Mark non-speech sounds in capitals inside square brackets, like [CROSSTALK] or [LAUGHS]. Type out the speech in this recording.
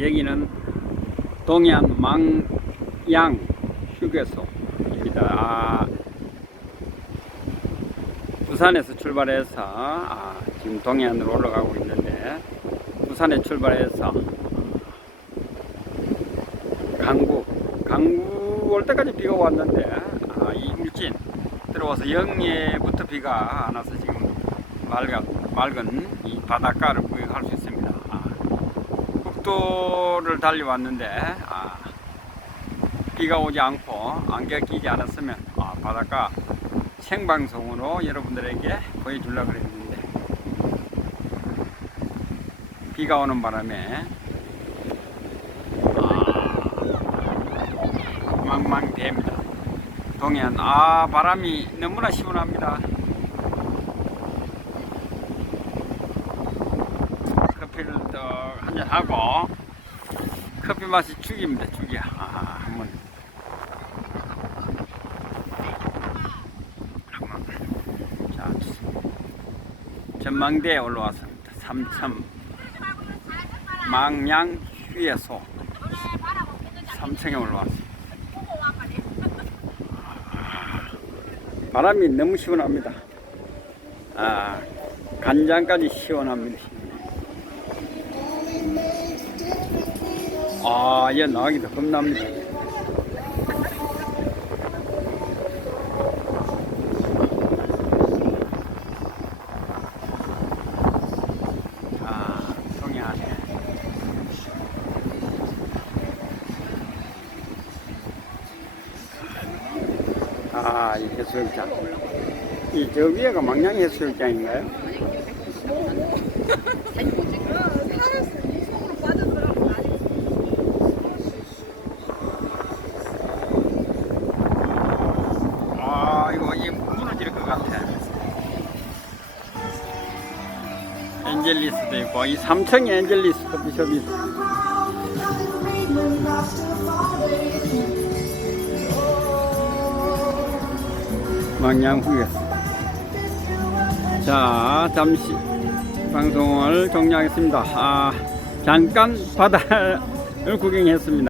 여기는 동해안 망양 휴게소입니다. 아, 부산에서 출발해서 아, 지금 동해안으로 올라가고 있는데 부산에 출발해서 강구 강구 올 때까지 비가 왔는데 아, 이 울진 들어와서 영예부터 비가 안 와서 지금 맑은, 맑은 이 바닷가를 구경할 수 있습니 600도를 달려왔는데 아, 비가 오지 않고 안개 끼지 않았으면 아, 바닷가 생방송으로 여러분들에게 보여주려고 그랬는데 비가 오는 바람에 아, 망망대입니다. 동해안 아 바람이 너무나 시원합니다. 한잔 하고 커피 맛이 죽입니다. 죽이야. 아, 한번 자 전망대에 올라왔습니다. 삼천 망양 휴게소 3층에 올라왔습니다. 바람이 너무 시원합니다. 아, 간장까지 시원합니다. 아, 얘 나가기도 겁납니다. 자, 동해안에 아, 이 해수욕장. 이 저 위에가 망냥 해수욕장인가요? [LAUGHS] 아, 엔젤리스도 있고, 이 3층에 엔젤리스 커피숍이 있어. 망양 후였어. 자, 잠시 방송을 종료하겠습니다. 아, 잠깐 바다를 [LAUGHS] 구경했습니다.